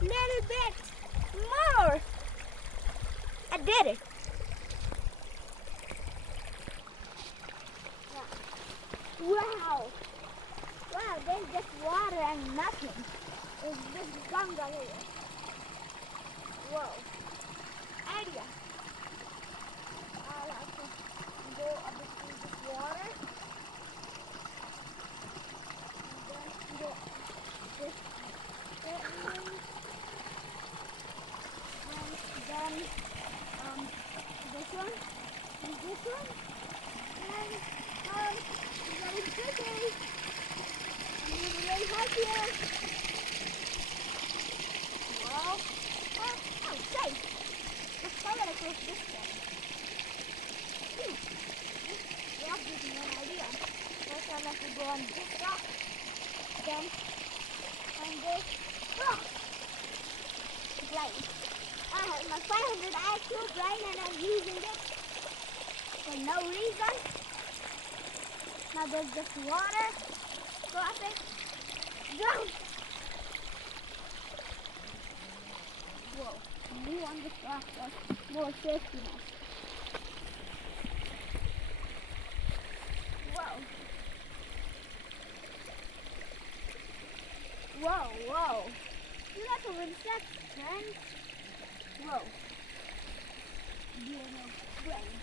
Little bit more. I did it. Wow. Wow, there's just water and nothing. It's just Ganga here. Whoa. Idea. I'll have to go a bit through this water. And then go this way. And then this one. And this one. And very pretty. I'm really happy here. Wow. Oh, safe. Let's follow it across this one. Rock gives me an idea. First I'll have to go on this rock. Then on this rock. Brain. I have my 500 IQ brain and I'm using it for no reason. Now there's just water. Drop it. Jump! Whoa. Move on this rock for more safety now. Whoa. Whoa, whoa. You got to insect, friends. Whoa. You know, brain.